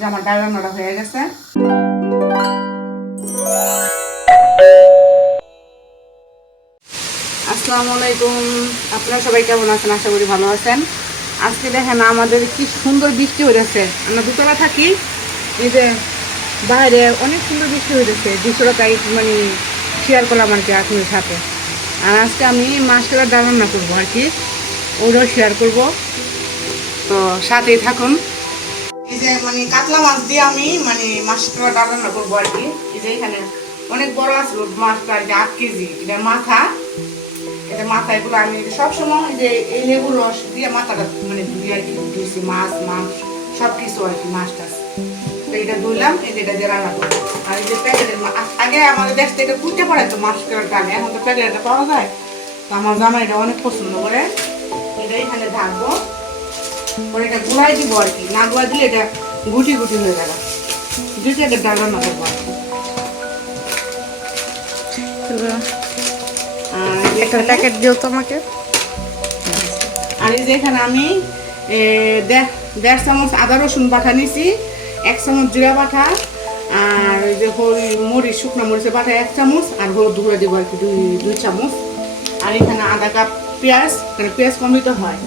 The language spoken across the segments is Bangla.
যে আমার ডাল হয়ে গেছে। আসসালামু আলাইকুম। আপনারা সবাই কেমন আছেন? আশা করি ভালো আছেন। আজকে দেখেন আমাদের কি সুন্দর বৃষ্টি হয়েছে আমরা দুতলা থাকি, এই যে বাইরে অনেক সুন্দর বৃষ্টি হয়েছে দৃশ্যটা তাই মানে শেয়ার করলাম আর কি আপনার সাথে। আর আজকে আমি মাছটা ডাল রান্না করব আর কি ওটাও শেয়ার করব। তো সাথেই থাকুন। এই যে মানে কাতলা মাছ দিয়ে আমি মানে মাছটা রান্না করব আর কি। এই যে এখানে অনেক বড় আসলো মাছটা আর কি, আট কেজি। এটা মাথা। এটা মাথা, এগুলো আমি সবসময় যে এই লেবুর রস দিয়ে মাথাটা মানে ধুয়ে আর কি ধুয়েছি মাছ, মাংস সব কিছু আর কি, মাছ টাছ। তো এটা ধুইলাম, এই যে এটা দিয়ে রান্না করব আর এই যে প্যাকেটের আগে আমাদের দেশ থেকে কুটতে পারে তো মাছ টানে এখন তো প্যাকেটটা পাওয়া যায়। তো আমার জামা এটা অনেক পছন্দ করে। এটা এখানে ঢাকবো। পরে এটা দিব আর কি। না দিলে এটা গুটি গুটি হয়ে যাবে। দুটো একটা ডাল রান্না করব আর কি আর এই যে একটা প্যাকেট দিও তো আমাকে। আর এই যে এখানে আমি দেড় চামচ আদা রসুন বাটা নিছি এক চামচ জিরা বাটা আর ওই যে মরিচ শুকনো মরিচের বাটা এক চামচ আর হলুদ গুঁড়ো দেবো আর কি দুই দুই চামচ। আর এখানে আধা কাপ পেঁয়াজ মানে পেঁয়াজ কম দিতে হয়।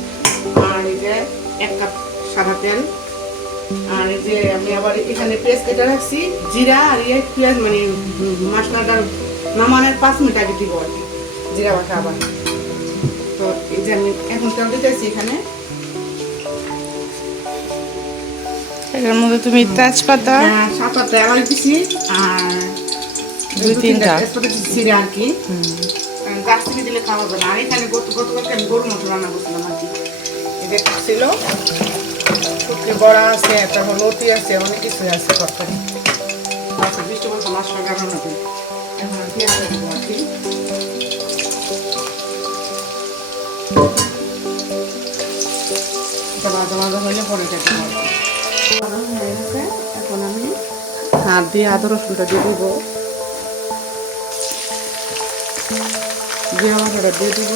আর এই যে এক কাপ সাদা তেল। আর এই যে আমি আবার এখানে পেঁয়াজ কেটে রাখছি জিরা আর ইয়ে পেঁয়াজ মানে মশলাটা নামানোর পাঁচ মিনিট আগে দিব আর কি জিরা বাটা আবার। তো এই যে আমি এখন তেল দিতেছি এখানে। এটার মধ্যে তুমি তেজপাতা হ্যাঁ, সাত এলাচ দিছি আর দুই তিনটা। তেজপাতা দিছি জিরা আর কি। গাছ থেকে দিলে খাওয়া যাবে না। আর এখানে গত গতকালকে আমি গরু মাংস রান্না করছিলাম আর কি। ছিল শুটকি বড়া আছে তারপর লতি আছে অনেক কিছু আছে তরকারি আচ্ছা বৃষ্টি বলতো মাছ এখন পেঁয়াজ ভাজা ভাজা হলে পরে হয়ে গেছে এখন আমি হাত দিয়ে আদা রসুনটা দিয়ে দিব। জিরা মশলাটা দিয়ে দিব।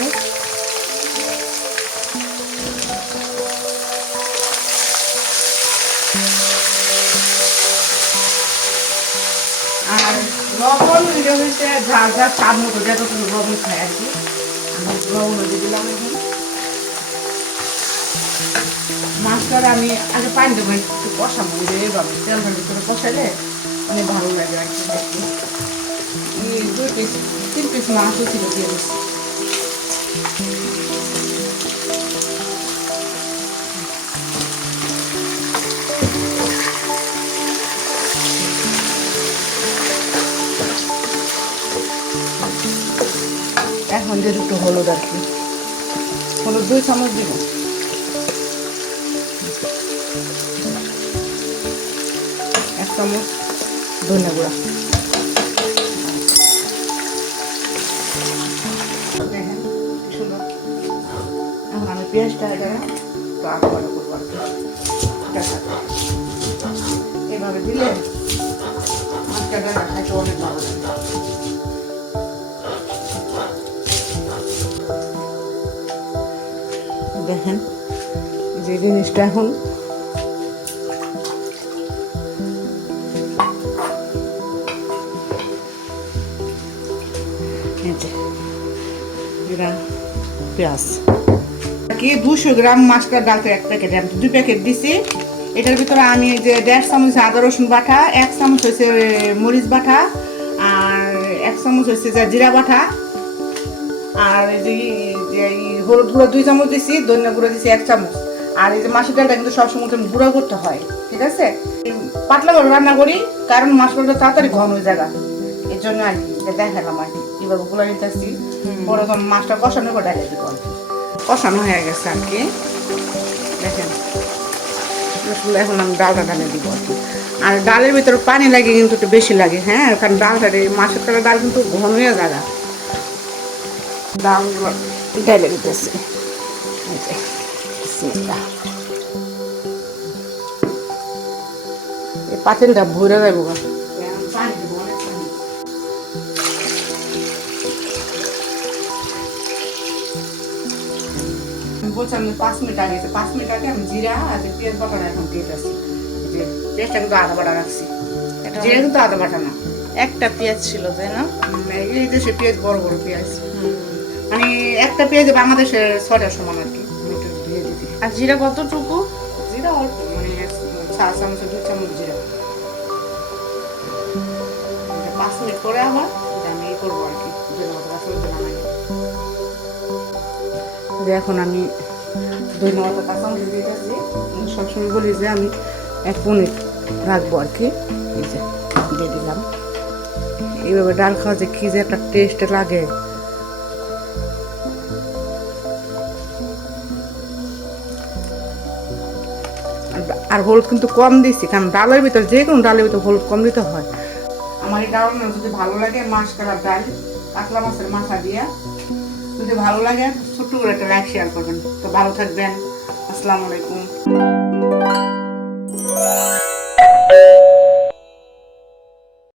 লবণ এটা হচ্ছে যা যা স্বাদ মতো যতটুকু লবণ খায় আর কি। আমি লবণ দিয়ে দিলাম এখন। মাছটা আমি আগে পানি দেবো, একটু কষাবো যে তেল তেলটার করে কষালে অনেক ভালো লাগে আর কি দেখতে। দুই পিস তিন পিস মাছও ছিল দিয়ে দিচ্ছি। এখন দুটো হলুদ আর কি। হলুদ দুই চামচ দিব। এক চামচ ধনে গুঁড়া। পেঁয়াজটা একটু এভাবে দিলে মাছটা খাইতে অনেক ভালো দেখেন যে জিনিসটা এখন। পেঁয়াজ। কি দুশো গ্রাম মাছটার ডাল তো এক প্যাকেট, আমি দুই প্যাকেট দিছি। এটার ভিতরে আমি যে দেড় চামচ আদা রসুন বাটা, এক চামচ হয়েছে মরিচ বাটা, আর এক চামচ হয়েছে জিরা বাটা। আর যে হলুদ গুঁড়ো দুই চামচ দিছি ধনিয়া গুঁড়ো দিছি এক চামচ। আর এই যে মাছের ডালটা কিন্তু সবসময় গুঁড়ো করতে হয় ঠিক আছে? পাতলা করে রান্না করি কারণ মাছগুলো তাড়াতাড়ি ঘন হয়ে যায় এর জন্য আর কি দেখালাম আর কি এবার গুঁড়ো নিতেছি। পরে তখন মাছটা কষানো করে ডালে দিব কষানো হয়ে গেছে আর কি। দেখেন এখন আমি ডালটা ডালে দিব আর কি। আর ডালের ভিতরে পানি লাগে কিন্তু একটু বেশি লাগে হ্যাঁ? কারণ ডালটা মাছের তলা ডাল কিন্তু ঘন হয়ে যায় ডালগুলো ডালে দিতেছি পাতিলটা ভরে। পানি দিব, আমি বলছিলাম পাঁচ মিনিট আগে। পাঁচ মিনিট আগে আমি জিরা আর পেঁয়াজ বাটাটা এখন দিতেছি যে পেঁয়াজটা কিন্তু আদা বাটা রাখছি জিরা কিন্তু আদা বাটা না একটা পেঁয়াজ ছিল তাই না এই দেশে পেঁয়াজ বড় বড় পেঁয়াজ মানে একটা পেয়ে পেঁয়াজ বাংলাদেশের ছয়টার সমান আর কি। দিয়ে দিতে। আর জিরা কতটুকু? জিরা অল্প মানে চা চামচ দুই চামচ জিরা। পাঁচ মিনিট পরে আবার এটা আমি ই করব আর কি এখন আমি ধন্যবাদ কাঁচা মরিচ দিতেছি সবসময় বলি যে আমি এক মিনিট রাখব আর কি। এই যে দিয়ে দিলাম। এইভাবে ডাল খাওয়া যে কি যে একটা টেস্ট লাগে। আর- হলুদ কিন্তু কম দিছি, কারণ ডালের ভিতর যে কোনো ডালের ভিতর হলুদ কম দিতে হয়। আমার এই কারণে যদি ভালো লাগে মাছ কাটার ডাল, কাতলা মাছের মাথা দিয়া, যদি ভালো লাগে, ছোট্ট করে একটা লাইক শেয়ার করবেন। তো ভালো থাকবেন। আসসালামু আলাইকুম।